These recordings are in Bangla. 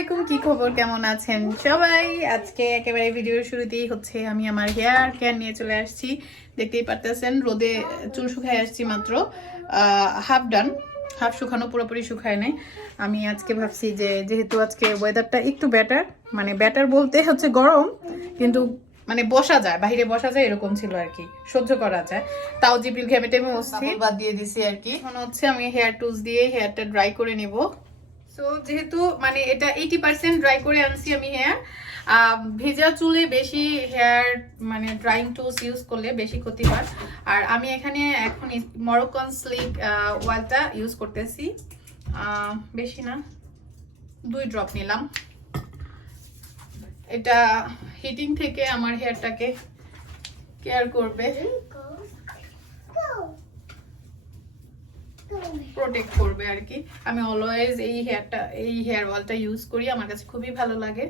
আলাইকুম, কি খবর, কেমন আছেন সবাই? আজকে একেবারে ভিডিওর শুরুতেই হচ্ছে আমি আমার হেয়ার কেয়ার নিয়ে চলে আসছি। দেখতেই পারতেছেন রোদে চুল শুকায় আসছি মাত্র, হাফ ডান, হাফ শুকানো, পুরোপুরি শুকায় নাই। আমি আজকে ভাবছি যে যেহেতু আজকে ওয়েদারটা একটু বেটার, মানে বেটার বলতে হচ্ছে গরম, কিন্তু মানে বসা যায়, বাইরে বসা যায় এরকম ছিল আর কি, সহ্য করা যায়। তাও জিপিল ঘেমে টেমে অস্থির বাদ দিয়ে দিছি আর কি। এখন হচ্ছে আমি হেয়ার টুলস দিয়ে হেয়ারটা ড্রাই করে নিব। সো যেহেতু মানে এটা 80% ড্রাই করে আনছি আমি হেয়ার, ভেজা চুলে বেশি হেয়ার মানে ড্রাইং টুলস ইউজ করলে বেশি ক্ষতি হয়। আর আমি এখানে এখন মরক্কান স্লিক ওয়ালটা ইউজ করতেছি, বেশি না, 2 ড্রপ নিলাম। এটা হিটিং থেকে আমার হেয়ারটাকে কেয়ার করবে, প্রোটেক্ট করবে আর কি। আমি অলওয়েজ এই হেয়ার অয়েলটা ইউজ করি, আমার কাছে খুবই ভালো লাগে।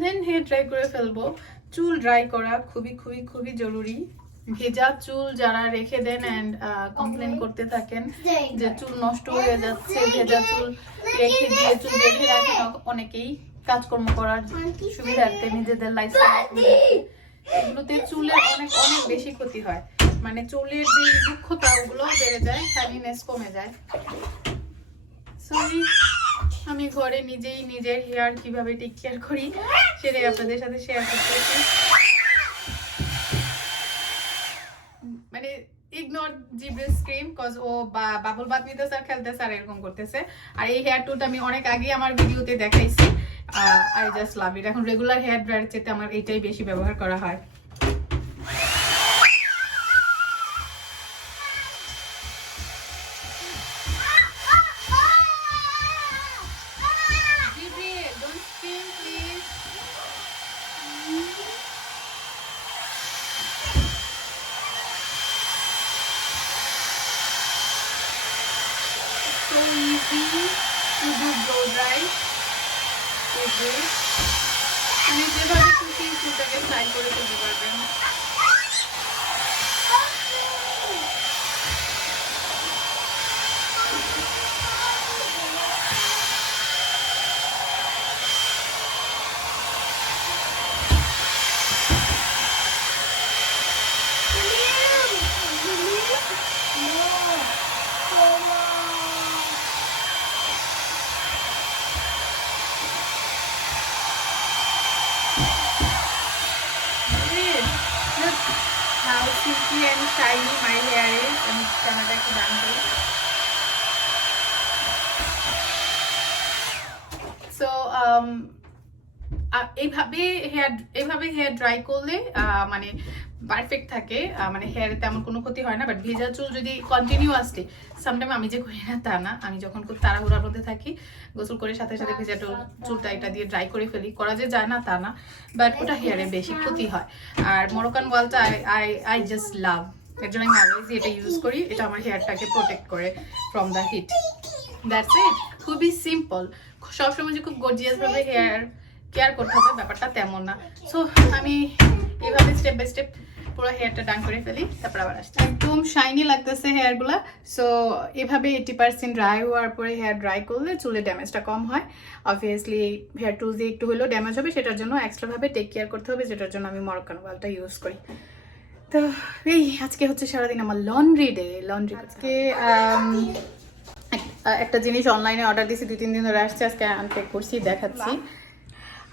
দেন হেয়ার ড্রাই করে ফেলবো। চুল ড্রাই করা খুবই খুবই খুবই জরুরি। ভেজা চুল যারা রেখে দেন অ্যান্ড কমপ্লেন করতে থাকেন যে চুল নষ্ট হয়ে যাচ্ছে, ভেজা চুল রেখে দিয়ে চুল বেঁধে রাখেন অনেকেই কাজকর্ম করার সুবিধার্থে, নিজেদের লাইফস্টাইল, এগুলোতে চুলের অনেক অনেক বেশি ক্ষতি হয়। মানে চুলের যে রুক্ষতা ওগুলো বেড়ে যায়, শাইনিনেস কমে যায়। সরি, আমি ঘরে নিজেই নিজের হেয়ার কিভাবে টেক কেয়ার করি সেটাই আপনাদের সাথে শেয়ার করতেছি। মানে ইগনোর জিব্রিল স্ক্রিম কজ ও বাবল বাদ নিতেছে আর খেলতেছে আর এরকম করতেছে। আর এই হেয়ার টুলটা আমি অনেক আগে আমার ভিডিওতে দেখাইছি, আই জাস্ট লাভ ইট। এখন রেগুলার হেয়ার ড্রায়ার চেয়ে আমার এইটাই বেশি ব্যবহার করা হয়। So easy to do blow dry with this. আমি যেভাবে খুশি চুলটাকে স্টাইল করে তুলতে পারবেন। How silky and shiny my hair is. আমি ক্যামেরাটা একটু ডান করি। সো এইভাবে হেয়ার ড্রাই করলে মানে পারফেক্ট থাকে, মানে হেয়ারে তেমন কোনো ক্ষতি হয় না। বাট ভেজা চুল যদি কন্টিনিউয়াসলি, সামটাইম আমি যে করি না তা না, আমি যখন খুব তাড়াহুড়ার মধ্যে থাকি গোসল করে সাথে সাথে ভেজা চুলটা এটা দিয়ে ড্রাই করে ফেলি, করা যে যায় না তা না, বাট ওটা হেয়ারে বেশি ক্ষতি হয়। আর মরক্কান ওয়ালটা আই জাস্ট লাভ, এর জন্য আমি অলওয়েজ এটা ইউজ করি। এটা আমার হেয়ারটাকে প্রোটেক্ট করে from the heat. That's it, খুবই সিম্পল। সবসময় যে খুব গর্জিয়াস ভাবে হেয়ার কেয়ার করতে হবে ব্যাপারটা তেমন না। সো আমি এইভাবে স্টেপ বাই স্টেপ পুরো হেয়ারটা ডান করে ফেলি, তারপর আবার আসছি। একদম শাইনি লাগতেছে হেয়ারগুলা। সো এভাবে 80% ড্রাই হওয়ার পরে হেয়ার ড্রাই করলে চুলের ড্যামেজটা কম হয়। অবভিয়াসলি হেয়ার টুলস দিয়ে একটু হলেও ড্যামেজ হবে, সেটার জন্য এক্সট্রাভাবে টেক কেয়ার করতে হবে, যেটার জন্য আমি মরক্কান ওয়ালটা ইউজ করি। তো এই আজকে হচ্ছে সারাদিন আমার লন্ড্রি ডে। আজকে একটা জিনিস অনলাইনে অর্ডার দিয়েছি, 2-3 দিন ধরে আসছে, আজকে আনপ্যাক করছি, দেখাচ্ছি।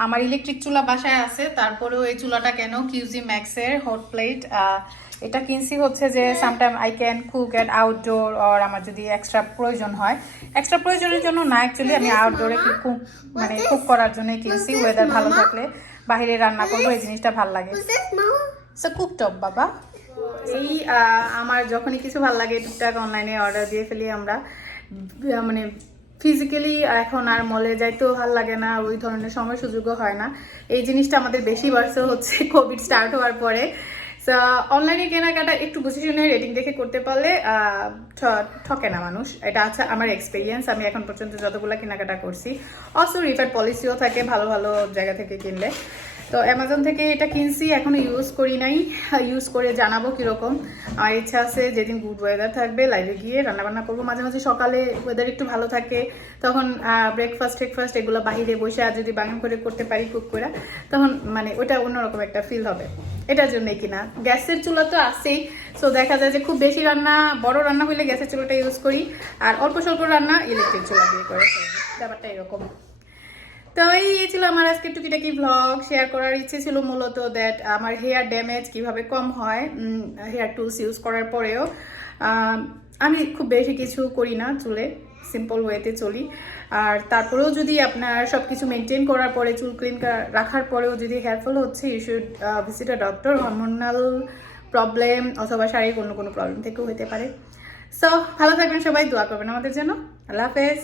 আমার ইলেকট্রিক চুলা বাসায় আছে, তারপরেও এই চুলাটা কেন, কিউজি ম্যাক্সের হট প্লেট। এটা কিনছি হচ্ছে যে sometime I can cook at outdoor, আর আমার যদি এক্সট্রা প্রয়োজন হয়, এক্সট্রা প্রয়োজনের জন্য না, অ্যাকচুয়ালি আমি আউটডোরে কুক করার জন্যই কিনছি। ওয়েদার ভালো থাকলে বাইরে রান্না করবো, এই জিনিসটা ভালো লাগে। কুকটপ বাবা। এই আমার যখনই কিছু ভালো লাগে টুকটাক অনলাইনে অর্ডার দিয়ে ফেলি আমরা। মানে ফিজিক্যালি এখন আর মলে যাইতেও ভালো লাগে না, ওই ধরনের সময় সুযোগও হয় না। এই জিনিসটা আমাদের বেশি বাড়ছে হচ্ছে কোভিড স্টার্ট হওয়ার পরে। সো অনলাইনে কেনাকাটা একটু বুঝে শুনে রেটিং দেখে করতে পারলে ঠকে না মানুষ, এটা আছে আমার এক্সপিরিয়েন্স। আমি এখন পর্যন্ত যতগুলো কেনাকাটা করছি, অলসো রিফান্ড পলিসিও থাকে ভালো ভালো জায়গা থেকে কিনলে। তো অ্যামাজন থেকে এটা কিনছি, এখনো ইউজ করি নাই, ইউজ করে জানাবো কিরকম। আর ইচ্ছা আছে যেদিন গুড ওয়েদার থাকবে লাইভে গিয়ে রান্নাবান্না করবো। মাঝে মাঝে সকালে ওয়েদার একটু ভালো থাকে তখন ব্রেকফাস্ট এগুলো বাইরে বসে আর যদি বাঙালি করে করতে পারি কুক করে, তখন মানে ওটা অন্যরকম একটা ফিল হবে। এটার জন্যই কিনা। গ্যাসের চুলা তো আছেই, সো দেখা যায় যে খুব বেশি রান্না, বড় রান্না হলে গ্যাসের চুলাটা ইউজ করি, আর অল্প স্বল্প রান্না ইলেকট্রিক চুলা দিয়ে করে ব্যাপারটা এরকম। তো এই ছিল আমার আজকে টুকিটাকি ভ্লগ। শেয়ার করার ইচ্ছে ছিল মূলত দ্যাট আমার হেয়ার ড্যামেজ কিভাবে কম হয় হেয়ার টুলস ইউজ করার পরেও। আমি খুব বেশি কিছু করি না চুলে, সিম্পল ওয়েতে চলি। আর তারপরেও যদি আপনার সব কিছু মেনটেন করার পরে, চুল ক্লিন রাখার পরেও যদি হেয়ারফল হচ্ছে, you should visit a doctor. Hormonal problem অথবা শারীরিক অন্য কোনো প্রবলেম থেকেও হতে পারে। সো ভালো থাকবেন সবাই, দোয়া করবেন আমাদের জন্য। আল্লাহ হাফেজ।